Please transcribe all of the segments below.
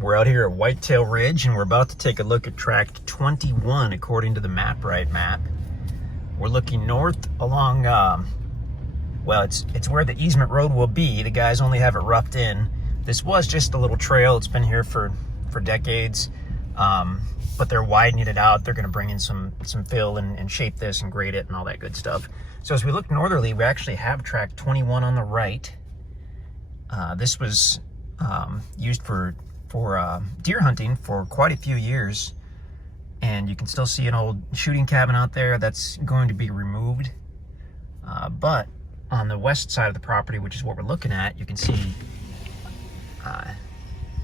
We're out here at Whitetail Ridge and we're about to take a look at tract 21 according to the MapRight map. We're looking north along, well, it's where the easement road will be. The guys only have it roughed in. This was just a little trail. It's been here for decades, but they're widening it out. They're going to bring in some fill and shape this and grade it and all that good stuff. So as we look northerly, we actually have tract 21 on the right. This was used for deer hunting for quite a few years, and you can still see an old shooting cabin out there that's going to be removed, but on the west side of the property, which is what we're looking at, you can see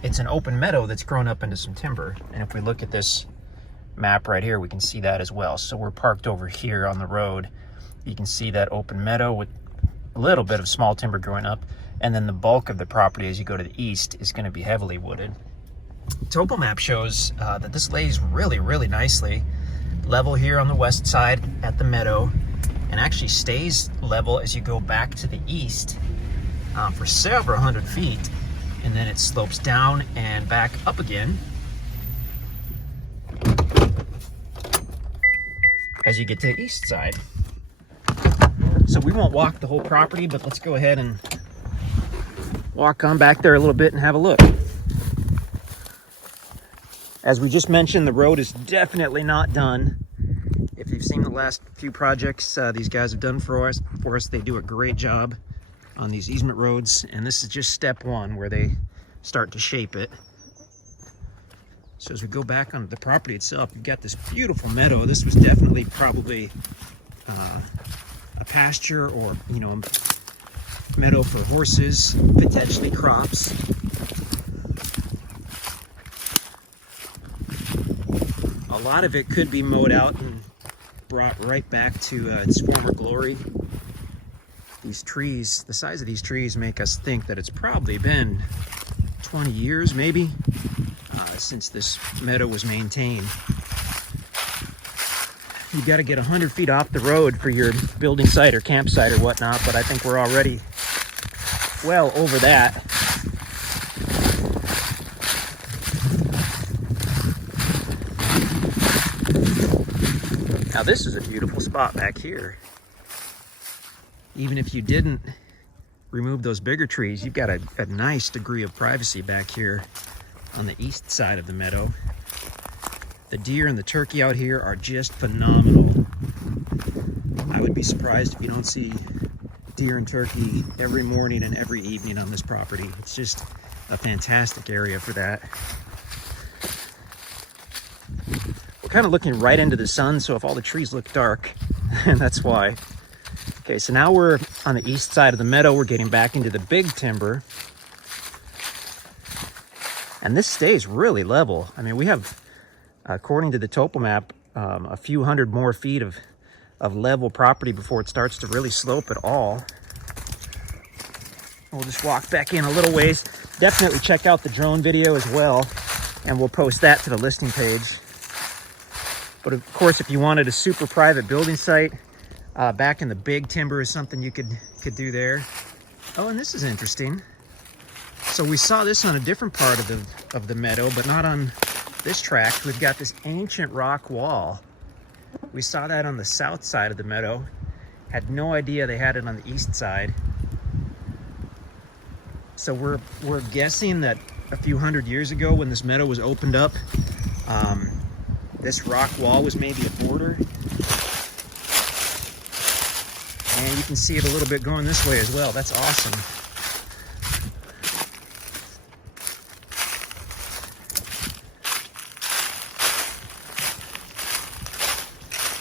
it's an open meadow that's grown up into some timber. And if we look at this map right here, we can see that as well. So we're parked over here on the road. You can see that open meadow with a little bit of small timber growing up, and then the bulk of the property as you go to the east is going to be heavily wooded. Topo map shows that this lays really nicely level here on the west side at the meadow, and actually stays level as you go back to the east for several hundred feet, and then it slopes down and back up again as you get to the east side. So we won't walk the whole property, but let's go ahead and walk on back there a little bit and have a look. As we just mentioned, the road is definitely not done. If you've seen the last few projects these guys have done for us, they do a great job on these easement roads, and this is just step one where they start to shape it. So as we go back on the property itself, you've got this beautiful meadow. This was definitely probably a pasture, or a meadow for horses, potentially crops. A lot of it could be mowed out and brought right back to its former glory. These trees, the size of these trees, make us think that it's probably been 20 years maybe since this meadow was maintained. You've got to get 100 feet off the road for your building site or campsite or whatnot, but I think we're already well over that. Now this is a beautiful spot back here. Even if you didn't remove those bigger trees, you've got a nice degree of privacy back here on the east side of the meadow. The deer and the turkey out here are just phenomenal. I would be surprised if you don't see deer and turkey every morning and every evening on this property. It's just a fantastic area for that. We're kind of looking right into the sun, so if all the trees look dark, and that's why. Okay, so now we're on the east side of the meadow. We're getting back into the big timber. And this stays really level. I mean, we have, according to the topo map, a few hundred more feet of level property before it starts to really slope at all. We'll just walk back in a little ways. Definitely check out the drone video as well, and we'll post that to the listing page. But of course, if you wanted a super private building site, back in the big timber is something you could do there. Oh, and this is interesting. So we saw this on a different part of the meadow, but not on this tract. We've got this ancient rock wall. We saw that on the south side of the meadow. Had no idea they had it on the east side. So we're guessing that a few hundred years ago, when this meadow was opened up, this rock wall was maybe a border. And you can see it a little bit going this way as well. That's awesome.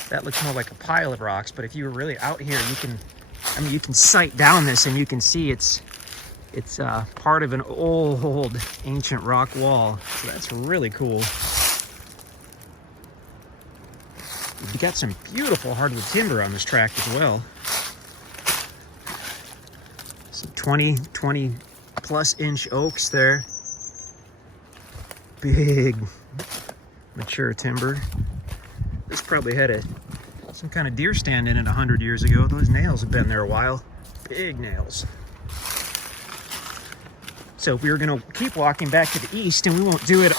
That looks more like a pile of rocks, but if you were really out here, you can sight down this and you can see it's part of an old ancient rock wall. So that's really cool. You've got some beautiful hardwood timber on this tract as well. Some 20 plus inch oaks there. Big mature timber. This probably had some kind of deer stand in it 100 years ago. Those nails have been there a while. Big nails. So we were going to keep walking back to the east, and we won't do it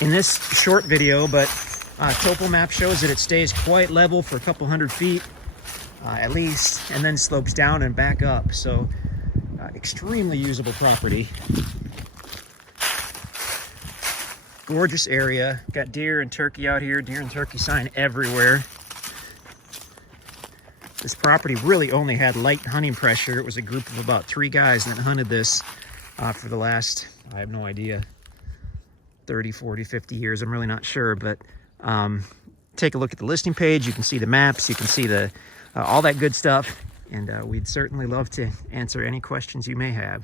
in this short video, but topo map shows that it stays quite level for a couple hundred feet at least, and then slopes down and back up. So extremely usable property. Gorgeous area. Got deer and turkey out here, deer and turkey sign everywhere. This property really only had light hunting pressure. It was a group of about 3 guys that hunted this for the last, I have no idea, 30, 40, 50 years. I'm really not sure, but take a look at the listing page. You can see the maps, you can see the all that good stuff, and we'd certainly love to answer any questions you may have.